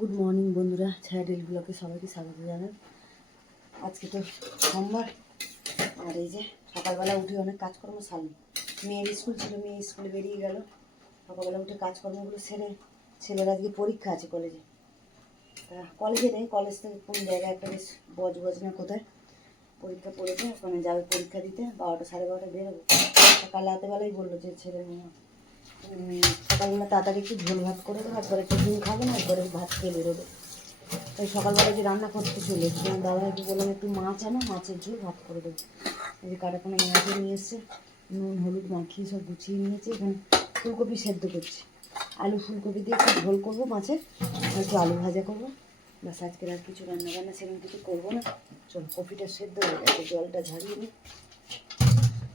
Good morning বন্ধুরা, ছায়া daily ব্লগে সবাইকে স্বাগত জানান। আজকে তো সোমবার, আর এই যে সকালবেলা উঠে অনেক কাজকর্ম সারলাম। মেয়ের স্কুল ছিল, মেয়ে স্কুলে বেরিয়ে গেল। সকালবেলা উঠে কাজকর্মগুলো সেরে, ছেলের আজকে পরীক্ষা আছে কলেজে। কলেজে নেই, কলেজ থেকে কোন জায়গায় একটা বেশ বজবজ না কোথায় পরীক্ষা পড়েছে, ওখানে যাবে পরীক্ষা দিতে। 12টা 12:30 বেরোবো। সকাল রাতেবেলাই বললো যে ছেলে নিয়ে সকালবেলা তাড়াতাড়ি একটু ঝোল ভাত করে দেবো, একবারে টিফিন খাবো না, একবারে ভাত খেয়ে বেরোবো। তাই সকালবেলা যে রান্না করতে চলে এসেছি, আমার দাদাভাইকে বললাম একটু মাছ আনো, মাছের ঝোল ভাত করে দেবো। এই যে কাটাখানা মাছও নিয়ে এসছে, নুন হলুদ মাখিয়ে সব গুছিয়ে নিয়েছে। এখানে ফুলকপি সেদ্ধ করছি, আলু ফুলকপি দিয়ে একটু ঝোল করবো মাছের, একটু আলু ভাজা করবো। ব্যাস, আজকের আর কিছু রান্নাবান্না সেরকম কিছু করবো না। চলো, কপিটা সেদ্ধ হয়ে গেছে, জলটা ঝারিয়ে নিই।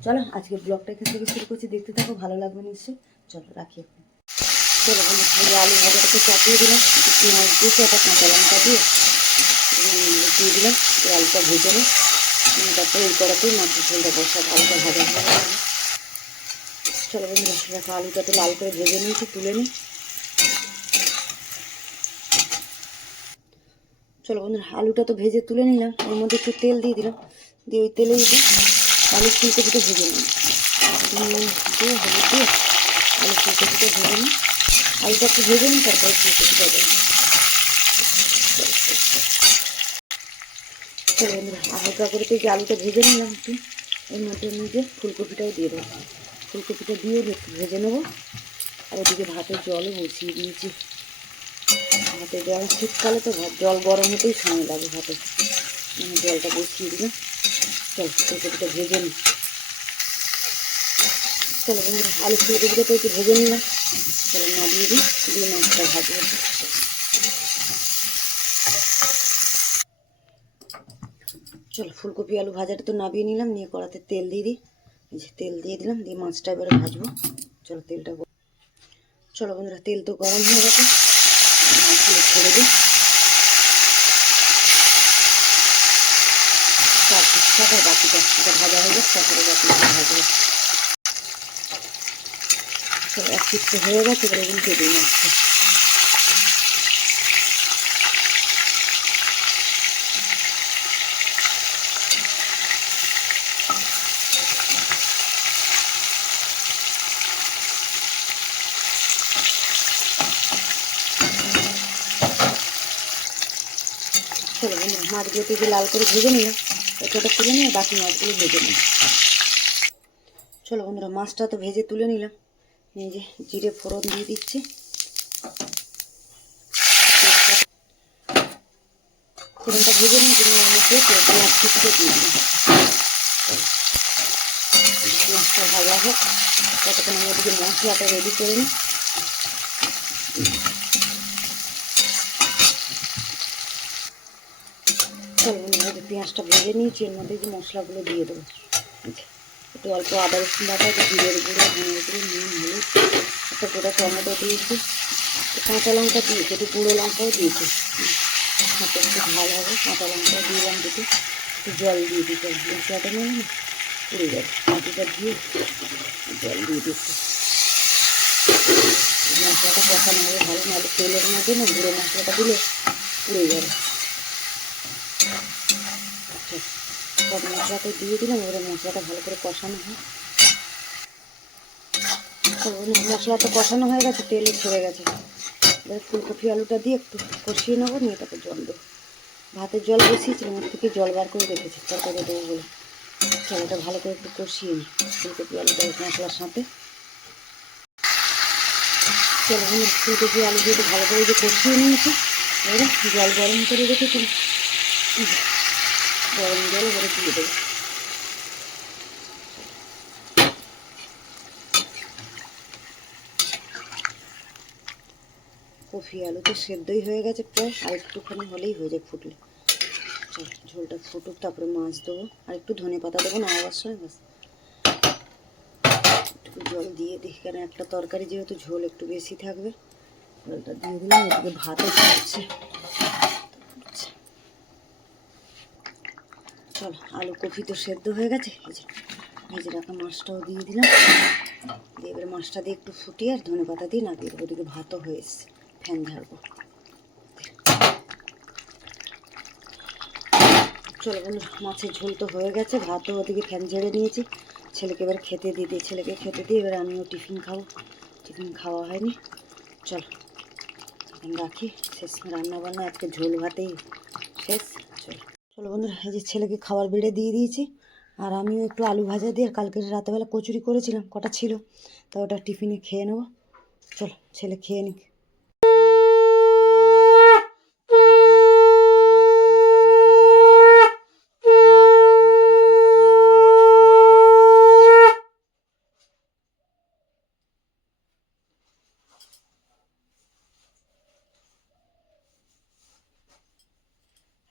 চলো, আজকে ব্লগটা এখান থেকে শুরু করছি, দেখতে থাকো, ভালো লাগবে নিশ্চয়ই। চলো রাখি এখন। চলো আলু ভাজাটাকে চাপিয়ে দিলাম, পেঁয়াজ দিয়ে একটা কাঁচা লঙ্কা দিয়ে দিয়ে দিলাম। আলুটা ভেজে নিই, তারপরে এই কড়াতেই মাছের ঝোলটা বসাবো। আলুটা ভাজা ভাজা হবে। চলো বন্ধুরা, দেখো আলুটা তো লাল করে ভেজে নিয়েছি, তুলে নিই। চলো বন্ধুরা, আলুটা তো ভেজে তুলে নিলাম, এর মধ্যে একটু তেল দিয়ে দিলাম, দিয়ে ওই তেলে দিয়ে আলু ফুলকপিটা ভেজে নিই। নুন দিয়ে হলুদ দিয়ে আলু ফুলকপিটা ভেজে নিই। আলুটা একটু ভেজে নিই, তারপরে ফুলকপিটা দেবো। চলো বন্ধুরা, হালকা করে তো আলুটা ভেজে নিলাম একটু, এর মধ্যে নিজে ফুলকপিটাও দিয়ে দেবো। ফুলকপিটা দিয়ে একটু ভেজে নেবো। আর ওদিকে ভাতের জলও বসিয়ে দিয়েছি। ভাতের জল শীতকালে তো জল গরম হতেই সময় লাগে ভাতে, জলটা বসিয়ে দিলাম। চল, ফুলকপিটা ভেজে নিই। চলো বন্ধুরা, আলু ফুলকপিটা তো একটু ভেজে নিলাম। চলো নাড়িয়ে দিই, দিয়ে মাছটা ভাজবো। চলো, ফুলকপি আলু ভাজাটা তো নামিয়ে নিলাম, নিয়ে কড়াতে তেল দিয়ে দিই। এই যে তেল দিয়ে দিলাম, দিয়ে মাছটা এবারে ভাজবো। চলো তেলটা, চলো বন্ধুরা, তেল তো গরম হয়ে গেছে, মাছগুলো ছেড়ে দিই। তারপর বাকিটা ভাজা হয়ে যাচ্ছে, তারপরে বাকিটা ভাজবো। চলো, এক পিঠ তো হয়ে গেছে, এবারে উল্টে দিই মাছটা। চলো বন্ধুরা, মাছগুলোকে যে লাল করে ভেজে নিলাম, ওটা তুলে নিয়ে বাকি মাছগুলো ভেজে নিই। চলো বন্ধুরা, মাছটা তো ভেজে তুলে নিলাম। এই যে জিরে ফোড়ন দিয়ে দিচ্ছি। ফোড়নটা ভেজে নিই, এর মধ্যে পেঁয়াজ কুচিটা দিয়ে দিই। পেঁয়াজটা ভাজা হোক, ততক্ষণ আমি ওদিকে মশলাটা রেডি করে নিই। চলো বন্ধুরা, পেঁয়াজটা ভেজে নিয়েছি, এর মধ্যে যে মশলাগুলো দিয়ে দেবো। একটু অল্প আদা রসুন বাটা, জিরের গুঁড়ো, ধনের গুঁড়ো, নুন হলুদ, একটা গোটা টমেটো দিয়েছি, কাঁচা লঙ্কা দিয়েছি, একটু গুঁড়ো লঙ্কাও দিয়েছি। হাতে একটু ভালো হবে, কাঁচা লঙ্কা দিলাম দুটো, একটু জল দিয়ে দিতে। মশলাটা নেই না পুড়ে যাবে, মাটিটা দিয়ে জল দিয়ে দিচ্ছি। মশলাটা কষানো হবে ভালো, নাহলে তেলের মধ্যে না গুঁড়ো মশলাটা দিলে পুড়ে যাবে। সব মশলাটা দিয়ে দিলাম, এবারে মশলাটা ভালো করে কষানো হয়। মশলাটা কষানো হয়ে গেছে, তেলে ছেড়ে গেছে। এবার ফুলকপি আলুটা দিয়ে একটু কষিয়ে নেবো, নিয়ে তারপর জল দেবো। ভাতের জল বসিয়েছিলাম, ওর থেকে জল বার করে রেখেছি তরকারি দেবো বলে। জলটা ভালো করে একটু কষিয়ে নিই ফুলকপি আলুটা মশলার সাথে। চলো ফুলকপি আলু দিয়ে একটু ভালো করে যে কষিয়ে নিয়েছি, এবারে জল গরম করে রেখেছি, গরম জল এবারে দিয়ে দেবো। কফি আলু তো সেদ্ধই হয়ে গেছে প্রায়, আর একটুখানি হলেই হয়ে যায় ফুটলে। চল, ঝোলটা ফুটুক, তারপরে মাছ দেবো, আর একটু ধনে পাতা দেবো না আবার সময়। বাস, একটু জল দিয়ে দিই, কারণ একটা তরকারি যেহেতু ঝোল একটু বেশি থাকবে। জলটা দিয়ে দিলাম, এদিকে ভাতও খাচ্ছে। চলো, আলু কফি তো সেদ্ধ হয়ে গেছে, ভেজে রাখা মাছটাও দিয়ে দিলাম। দিয়ে এবারে মাছটা দিয়ে একটু ফুটিয়ে আর ধনে পাতা দিয়ে নামিয়ে দেবো। ওদিকে ভাতও হয়ে এসছে, ফ্যান ঝাড়বো। চলো বন্ধুরা, মাছের ঝোল তো হয়ে গেছে, ভাতও ওদিকে ফ্যান ঝেড়ে নিয়েছি। ছেলেকে এবার খেতে দিই, ছেলেকে খেতে দিই, এবার আমিও টিফিন খাবো। টিফিন খাওয়া হয়নি, চলো এখন রাখি। শেষ রান্না বান্না আজকে ঝোল ভাতেই শেষ। চলো চলো বন্ধুরা, এই যে ছেলেকে খাবার বেড়ে দিয়ে দিয়েছি, আর আমিও একটু আলু ভাজা দিয়ে, আর কালকে রাতেবেলা কচুরি করেছিলাম, কটা ছিল, তা ওটা টিফিনে খেয়ে নেবো। চলো ছেলে খেয়ে নিক।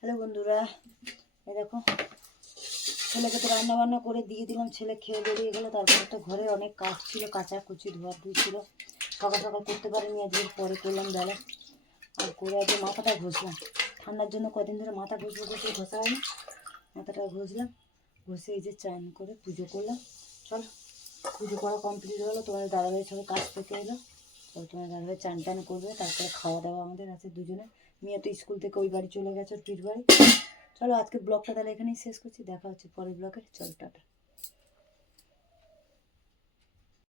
হ্যালো বন্ধুরা, এই দেখো ছেলেকে তো রান্না বান্না করে দিয়ে দিলাম, ছেলে খেয়ে বেরিয়ে গেলো। তারপর একটা ঘরে অনেক কাজ ছিল, কাঁচা কুচি ধোয়া ধুই ছিল, সকাল সকাল করতে পারিনি, আজকে পরে করলাম বেলা। আর করে আজকে মাথাটা ঘষলাম, ঠান্ডার জন্য কদিন ধরে মাথা ঘষা হয়নি, মাথাটা ঘষলাম। ঘষে এই যে চান করে পুজো করলাম। চলো পুজো করা কমপ্লিট হলো, তোমাদের দাদাভাই সবাই কাজ থেকে এলো। তবে তোমার দাদাভাই চান টান করবে, তারপরে খাওয়া দাওয়া আমাদের আছে দুজনে। মেয়ে তো স্কুল থেকে ওই বাড়ি চলে গেছে, ওর পিঠ বাড়ি। চলো আজকে ব্লগটা তাহলে এখানেই শেষ করছি, দেখা হচ্ছে পরের ব্লগে। চলো টাটা।